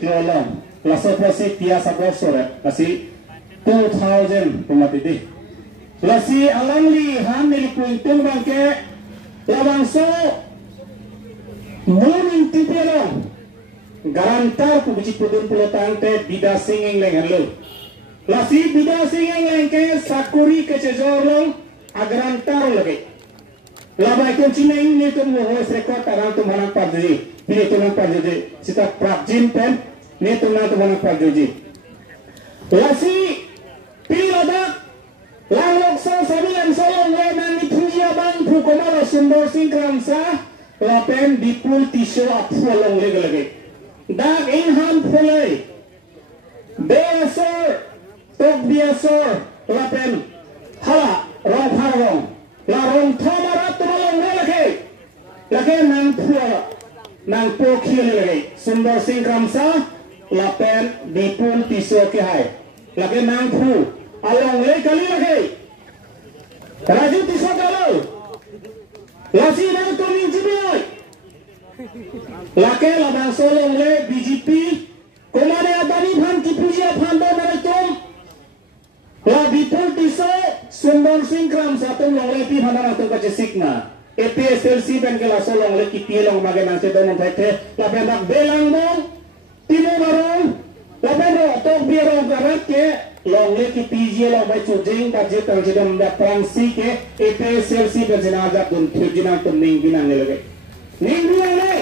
klolong laso pasi pia sabor sore kasi 2000 pemati lasi alangli han milikun tung bangke labang so morning tipelong garantar pu bici pudun pulotang te bida singing lengan lo lasi bida singing lengke sakuri ke cejorong agarantar lagi labai kon cina ini tu mo voice record tarang tu manang parjoji ini tu manang parjoji sita prajin pen ini tu manang parjoji lasi pilodak langlok so sabilan solong leman ni puja bang pukomalo sumber singkramsa lapen dipul tiso apolong lagi dak inham fulai beasor tok biasor lapen hala rong harong larong thamarat tolong lagi nang pokhi lagi sumber singkramsa lapen dipul tiso ke hai lagi nang pu along le kali lagi raju tiso kalau lasi nang tumin ciboy lake labang solong le BJP komane adani bhan ki puja phando maratum la bipul tiso sumber singkramsa tum long le pi bhandara tu ka sikna APSLC ben ke la solong le ki pielong mage nang se don thai la ben dak belang mong timo marong la ben ro tok bierong karat ke long le ki PG long bai chujing ta je tang je dam da prangsi ke APSLC ben jena ja kun thujina tum ning binang le lage ning binang le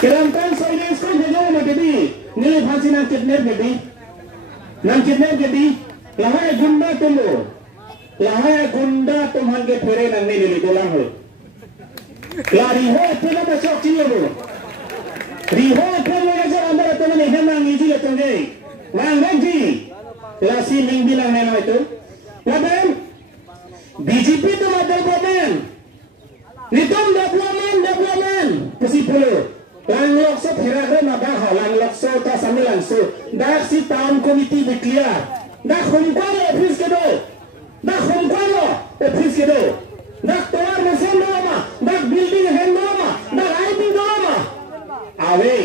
kerampan soilens ko hejo ma dedi nile phansi nang kidnap dedi lahai gunda tulo lahai gunda tumhan ke fere nang nile dolang ho lari ho pula ma chok chini ho riho pula ma jar andar to ne hemang niji le tonge mang ji lasi ning bilang neno itu laben BJP tu madal bomen nitum development pesi pulu langlok so phera na ba ha langlok so ta samilan so dak si town committee declare dak khumkwaro office ke do dak toar mesin do ma dak building hen do ma dak IT do ma awe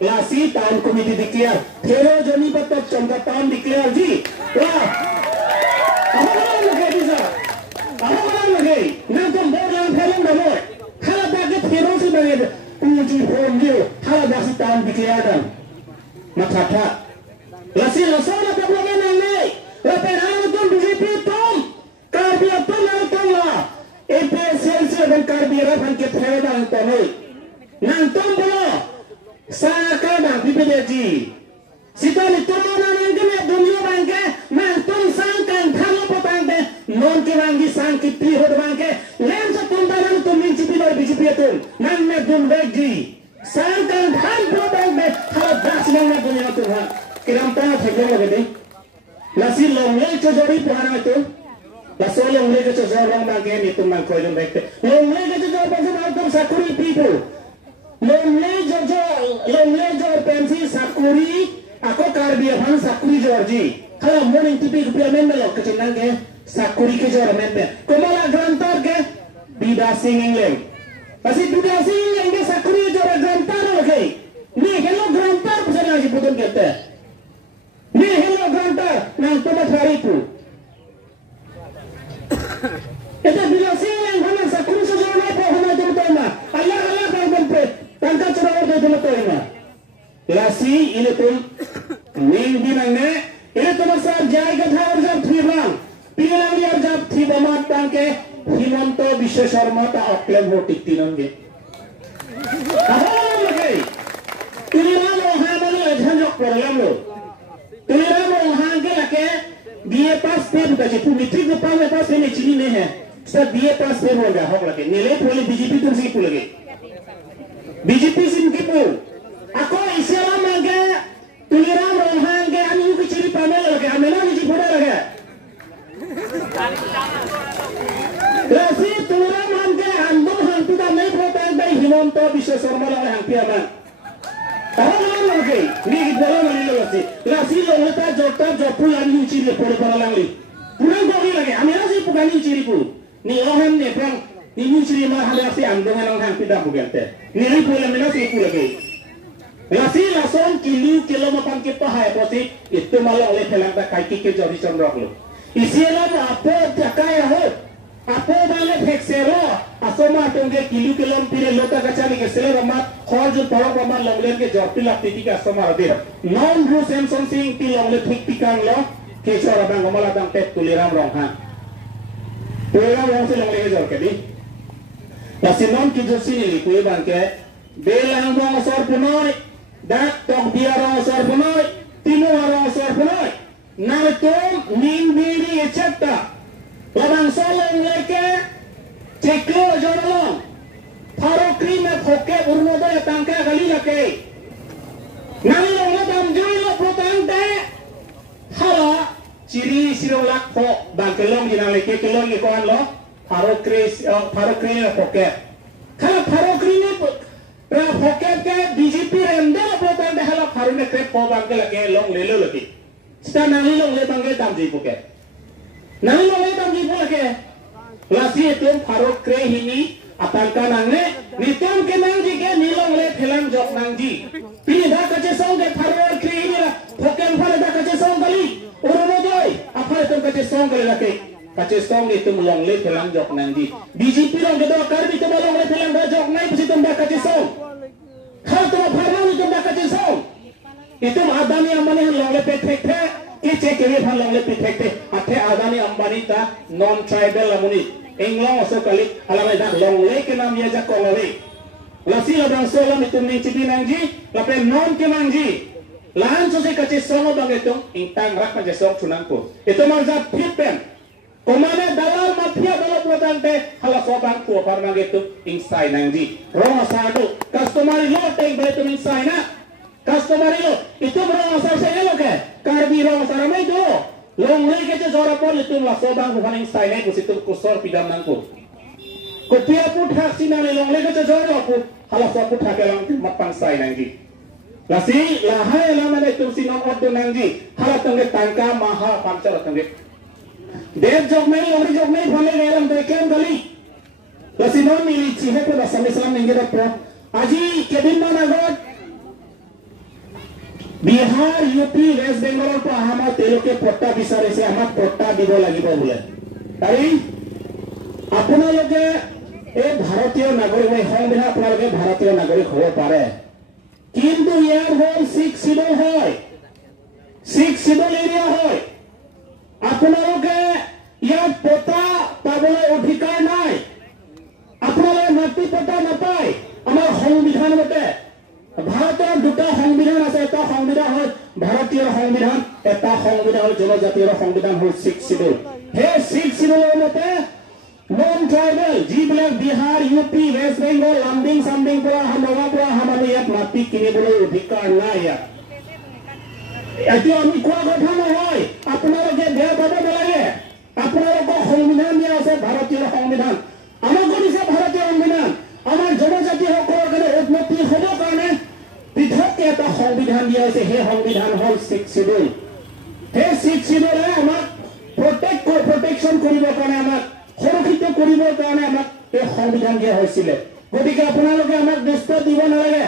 lasi town committee declare thero joni patok chomka town declare ji wah aholan lage nang tom board lang phelong damo hala ba ke thero si bage uji phone dio hala ba si town declare dan mathata lasi losona development nang nei lapen hang tom BJP tom karbia tom nang tom la APSLC dan karbia ban ke thero dan tom nang tom bolo saka bang PPDG sita ni tom nang ke dunia bangke nang tom sangkan thalo potangte non ke bangi sang ki pi hod bangke len sa tom dalam tom min cipi lor BJP tom nang me dun bagi sangkan thal potangte thalo das nang na dunia tom kiram ta theklo lagede lasi long le chojori puhana itu laso long le chojori long bangke ni tom nang koilon bekte long le chojori pasal tom sakuri people long le jo pensi sakuri ako karbia bhan sakuri jorji khala morning tipi rupiah memelo kecenang ke sakuri ke jor membe komala grantar ke bida singing leng pasi bida singing leng ke sakuri jor grantar lagi ni hello grantar pasal lagi putun kete ni hello grantar nang tomat haripu eta bida singing leng bhan sakuri se jor na po hona jor toma Allah bang bompe tangka chora do do toma lasi ini tum ning binang ne ini tumar sa jaiga thar jab thibang pilang yar jab thibamat tangke himanto Biswa Sharma ta aklem votik tinange ahon lage tuliram oha bale ajhanjok porlam lo tuliram oha ke lake BA pass pe buta je metric ko pass pe ne chini ne hai सब BA pass fail हो गया होग लगे नीले पोली BJP तुम सी लगे BJP सिंह की पोल ako isela mangge tuliram rohange ani ku ciri pamela lage amela ni jipoda lage lasi tuliram mangge andom hantu da nei protang dai Himanto Biswa Sharma lage hangpiaman aholan lage ni gidala mani lasi loleta jota jopu ani ciri pore para langli purang gogi lage amela si pugani ciri pu ni ohan ne prang ni ciri ma hale si andom lang hangpida bugante ni ri pole mena si pu lage Lasi lason kilo mapan kita hai posi itu malah oleh pelang tak kaki ke jari condrok lu. Isilah apa jakai ho, apa malah hekselo, asoma tungge kilo pire lota kacani ke selo ramat, khorju porok ramat longlen ke jor pilak titi ke asoma radir. Non Bruce Samson sing ti longle tik tikang lo, ke jor abang gomala bang tep tuliram ronghan. Tuliram rong se longle ke jor ke di. Lasi non kijosi ni kue bang ke, belang rong asor punoi. Dak tong dia rosor punoi, tinu rosor punoi. Nang tom ning biri echetta. Labang solong leke, ceklo jorolong. Tharo krim phoke urnodo tangka gali lake. Nang long dam joi lo protang te. Hala ciri sirong lak pho bangkelong jinang leke kelong ikoan lo. Tharo krim phoke. Kala tharo krim Poket ke BJP renda program dah halak harusnya krep pobang ke lagi long lelo lagi. Sekarang nangi long le bangke damji poket. Nangi long le damji poket. Lasi itu farok kre hini apalkan nangne nitam ke nangji ke nilong le philang jok nangji. Pini dah kace song ke farok kre hini lah. Poket fare dah kace song kali. Urono joy. Apa itu kace song kali lagi. Kace song itu long le philang jok nangji. BJP long ke doa kar itu long le philang jok nai pasti tumba kace song. Kalau tuh farang itu dah kaji song, itu Adani Ambani long le petek te, ice kiri fan long le petek te, ate Adani Ambani ta non tribal lamuni, Englong osok kali, alamai dah long le ke nam ya jak kolori, lasi labang solam itu mencipi nangji, lape non ke nangji, lahan sose kaji song bang itu, intang rak kaji song cunangku, itu mazhab pipen. Komane dalal mafia dalal protan te hala sobang ko parma gitu insai nangji ro sadu customary lo teng betu insai na customary lo itu ro asar saya lo ke karbi ro asar mai do long le ke jora pol itu la sobang ko pan insai na kusitu kusor pidam nangku ko pia put hak sinane long le ke jora put hala so put hak lang mapang sai nangji lasi lahai lamane tu sinom oddo nangji hala tengge tangka maha pancar tengge Dev jog mai, ori jog mai, phale garam dekem gali. Lasinon mili chihe pe basam islam ninge da pro. Aji kedin managot Bihar, UP, West Bengal ko ahama telo ke potta bisare se amat potta dibo lagibo bole. Tari apuna loge e bharatiyo nagorik mai সংবিধান apuna loge bharatiyo nagorik hobo pare. Kintu yar hol 6 schedule hoy. 6 schedule area hoy. আপোনালোকে ইয়াত পটা পাবলৈ অধিকাৰ নাই আপোনালোকে মাটি পটা নাপায় আমাৰ সংবিধান মতে ভাৰতৰ দুটা সংবিধান আছে এটা সংবিধান হ'ল ভাৰতীয় সংবিধান এটা সংবিধান হ'ল জনজাতীয় সংবিধান হ'ল 6 শিডিউল হে 6 শিডিউলৰ মতে নন ট্ৰাইবেল যিবিলাক বিহাৰ ইউপি ৱেষ্ট বেংগল লামডিং সামডিং পৰা হামৰা পৰা হামানি ইয়াত মাটি কিনিবলৈ অধিকাৰ নাই ইয়াত এতিয়া আমি কোৱা কথা নহয় আপোনালোকে বেয়া পাব নালাগে আপোনালোকক সংবিধান দিয়া আছে ভাৰতীয় সংবিধান আমাক দিছে ভাৰতীয় সংবিধান আমাৰ জনজাতি সকলৰ কাৰণে উন্নতি হ'ব কাৰণে পৃথক এটা সংবিধান দিয়া হৈছে সেই সংবিধান হ'ল 6 শিডিউল সেই 6 শিডিউলে আমাক প্ৰটেকশ্যন কৰিবৰ কাৰণে আমাক সুৰক্ষিত কৰিবৰ কাৰণে আমাক এই সংবিধান দিয়া হৈছিল গতিকে আপোনালোকে আমাক দুষ্ট দিব নালাগে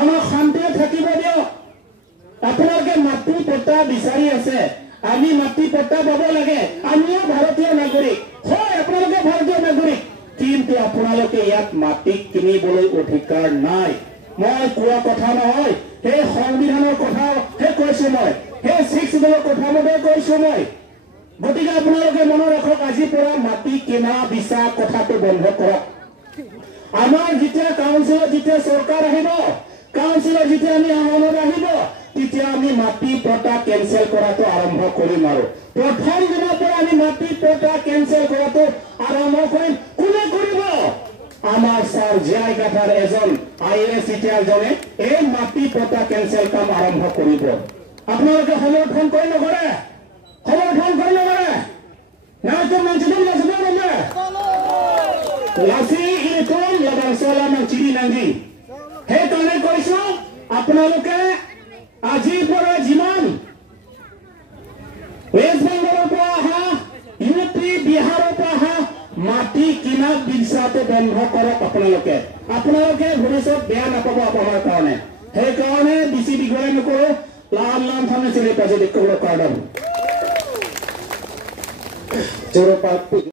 আমাক শান্তিৰে থাকিব দিয়ক আপোনালোকে মাটি পট্টা বিচাৰি আছে আমি মাটি পট্টা পাব লাগে আমিও ভাৰতীয় নাগৰিক হয় আপোনালোকে ভাৰতীয় নাগৰিক কিন্তু আপোনালোকে ইয়াত মাটি কিনিবলৈ অধিকাৰ নাই মই কোৱা কথা নহয় সেই সংবিধানৰ কথা হে কৈছো মই সেই 6 শিডিউলৰ কথা মতে কৈছো মই গতিকে আপোনালোকে মনত ৰাখক আজি পৰা মাটি কিনা বিচা কথাটো বন্ধ কৰক আমাৰ যেতিয়া কাউন্সিলৰ যেতিয়া চৰকাৰ আহিব কাউন্সিলৰ যেতিয়া আমি আমলত আহিব তেতিয়া আমি মাটি পটা কেনসেল কৰাটো আৰম্ভ কৰিম আৰু প্ৰথম দিনৰ পৰা আমি মাটি পটা কেনসেল কৰাটো আৰম্ভ কৰিম কোনে কৰিব আমাৰ স্যাৰ জিআই গাঠাৰ এজন আইএস ইটিআৰ জনে এই মাটি পটা কেনসেল কাম আৰম্ভ কৰিব আপোনালোকে সমৰ্থন কৰি নকৰে নাই তো মানচিদম লাসব না লাসি ইনকম লাগান সালাম চিৰি নাংজি হে কানে কৈছো আপোনালোকে আজি পৰা যিমান ওয়েস্ট বেংগলৰ পৰা আহা ইউপি বিহাৰৰ পৰা আহা মাটি কিনা বিচাৰটো বন্ধ কৰক আপোনালোকে ভৱিষ্যত বেয়া নাপাব আপোনাৰ কাৰণে সেইকাৰণে বেছি দীঘলে নকৰোঁ লাল লাল থানে চিনি পাইছে দেখুৱাবলৈ কাৰণ